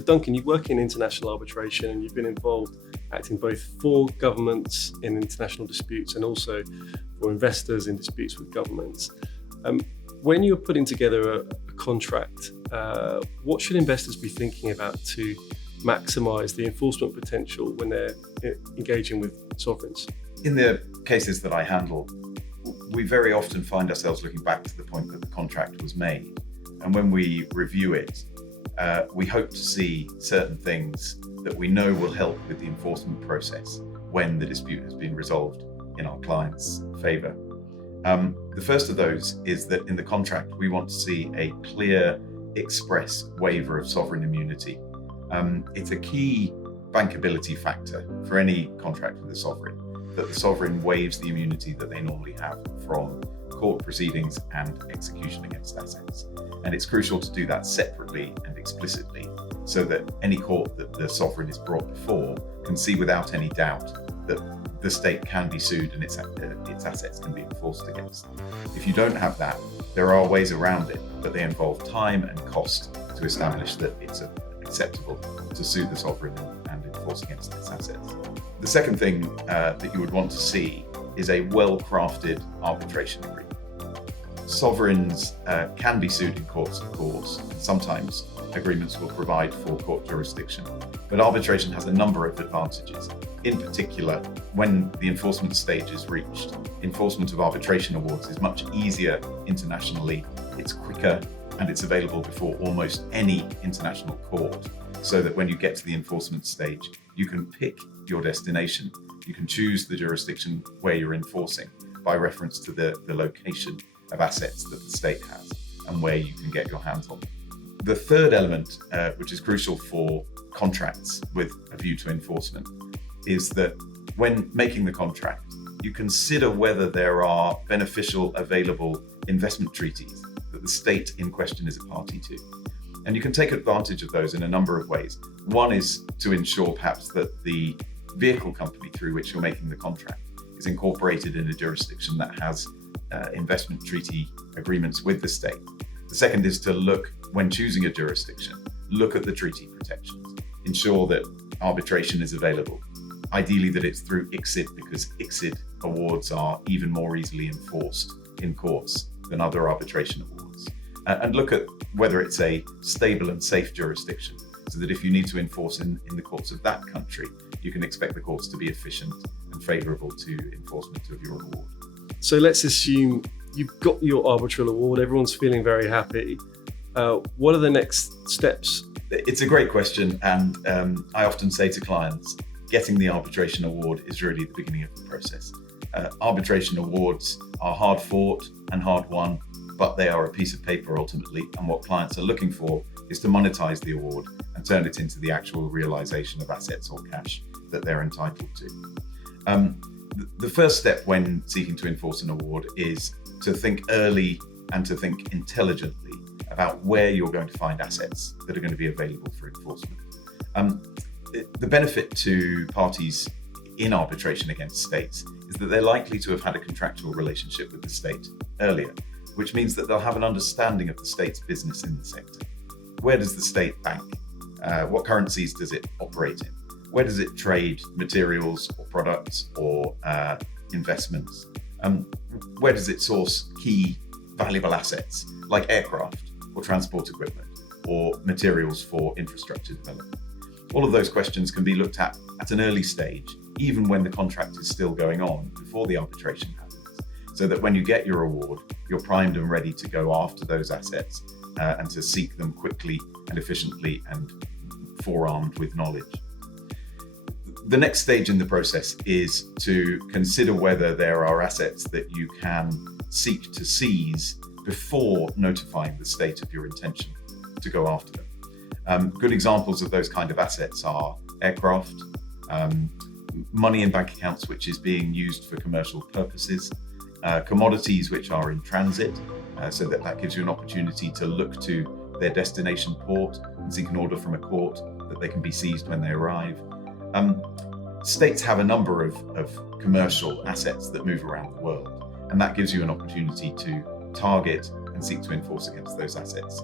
So Duncan, you work in international arbitration and you've been involved acting both for governments in international disputes and also for investors in disputes with governments. When you're putting together a contract, what should investors be thinking about to maximise the enforcement potential when they're engaging with sovereigns? In the cases that I handle, we very often find ourselves looking back to the point that the contract was made. And when we review it, we hope to see certain things that we know will help with the enforcement process when the dispute has been resolved in our client's favour. The first of those is that in the contract, we want to see a clear, express waiver of sovereign immunity. It's a key bankability factor for any contract with a sovereign, that the sovereign waives the immunity that they normally have from court proceedings and execution against assets. And it's crucial to do that separately and explicitly so that any court that the sovereign is brought before can see without any doubt that the state can be sued and its assets can be enforced against. If you don't have that, there are ways around it, but they involve time and cost to establish that it's acceptable to sue the sovereign and enforce against its assets. The second thing that you would want to see is a well-crafted arbitration agreement. Sovereigns can be sued in courts, of course. Sometimes agreements will provide for court jurisdiction, but arbitration has a number of advantages. In particular, when the enforcement stage is reached, enforcement of arbitration awards is much easier internationally, it's quicker, and it's available before almost any international court, so that when you get to the enforcement stage, you can pick your destination. You can choose the jurisdiction where you're enforcing by reference to the location of assets that the state has and where you can get your hands on. The third element, which is crucial for contracts with a view to enforcement, is that when making the contract, you consider whether there are beneficial available investment treaties that the state in question is a party to. And you can take advantage of those in a number of ways. One is to ensure perhaps that the vehicle company through which you're making the contract is incorporated in a jurisdiction that has investment treaty agreements with the state. The second is to look, when choosing a jurisdiction, look at the treaty protections, ensure that arbitration is available. Ideally that it's through ICSID, because ICSID awards are even more easily enforced in courts than other arbitration awards. And look at whether it's a stable and safe jurisdiction, so that if you need to enforce in the courts of that country, you can expect the courts to be efficient and favourable to enforcement of your award. So let's assume you've got your arbitral award, everyone's feeling very happy. What are the next steps? It's a great question, and I often say to clients, getting the arbitration award is really the beginning of the process. Arbitration awards are hard fought and hard won, but they are a piece of paper ultimately, and what clients are looking for is to monetize the award and turn it into the actual realization of assets or cash that they're entitled to. The first step when seeking to enforce an award is to think early and to think intelligently about where you're going to find assets that are going to be available for enforcement. The benefit to parties in arbitration against states is that they're likely to have had a contractual relationship with the state earlier, which means that they'll have an understanding of the state's business in the sector. Where does the state bank? What currencies does it operate in? Where does it trade materials or products or investments? Where does it source key valuable assets like aircraft or transport equipment or materials for infrastructure development? All of those questions can be looked at an early stage, even when the contract is still going on, before the arbitration happens, so that when you get your award, you're primed and ready to go after those assets and to seek them quickly and efficiently and forearmed with knowledge. The next stage in the process is to consider whether there are assets that you can seek to seize before notifying the state of your intention to go after them. Good examples of those kind of assets are aircraft, money in bank accounts which is being used for commercial purposes, commodities which are in transit, so that gives you an opportunity to look to their destination port and seek an order from a court that they can be seized when they arrive. States have a number of commercial assets that move around the world, and that gives you an opportunity to target and seek to enforce against those assets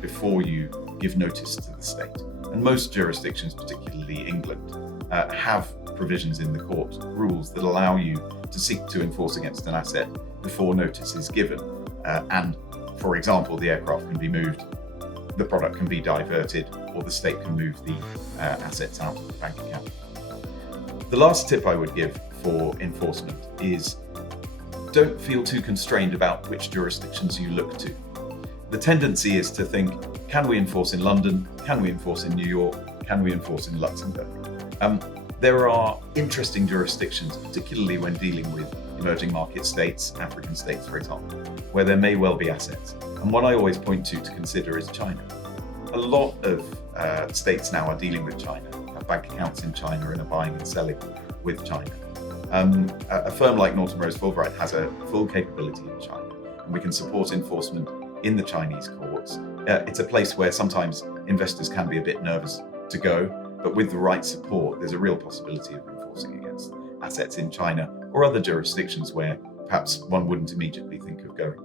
before you give notice to the state. And most jurisdictions, particularly England, have provisions in the court rules that allow you to seek to enforce against an asset before notice is given. And, for example, the aircraft can be moved, the product can be diverted, or the state can move the assets out of the bank account. The last tip I would give for enforcement is don't feel too constrained about which jurisdictions you look to. The tendency is to think, can we enforce in London? Can we enforce in New York? Can we enforce in Luxembourg? There are interesting jurisdictions, particularly when dealing with emerging market states, African states, for example, where there may well be assets. And one I always point to consider is China. A lot of states now are dealing with China, have bank accounts in China and are buying and selling with China. A firm like Norton Fulbright has a full capability in China, and we can support enforcement in the Chinese courts. It's a place where sometimes investors can be a bit nervous to go, but with the right support, there's a real possibility of enforcing against assets in China or other jurisdictions where perhaps one wouldn't immediately think of going.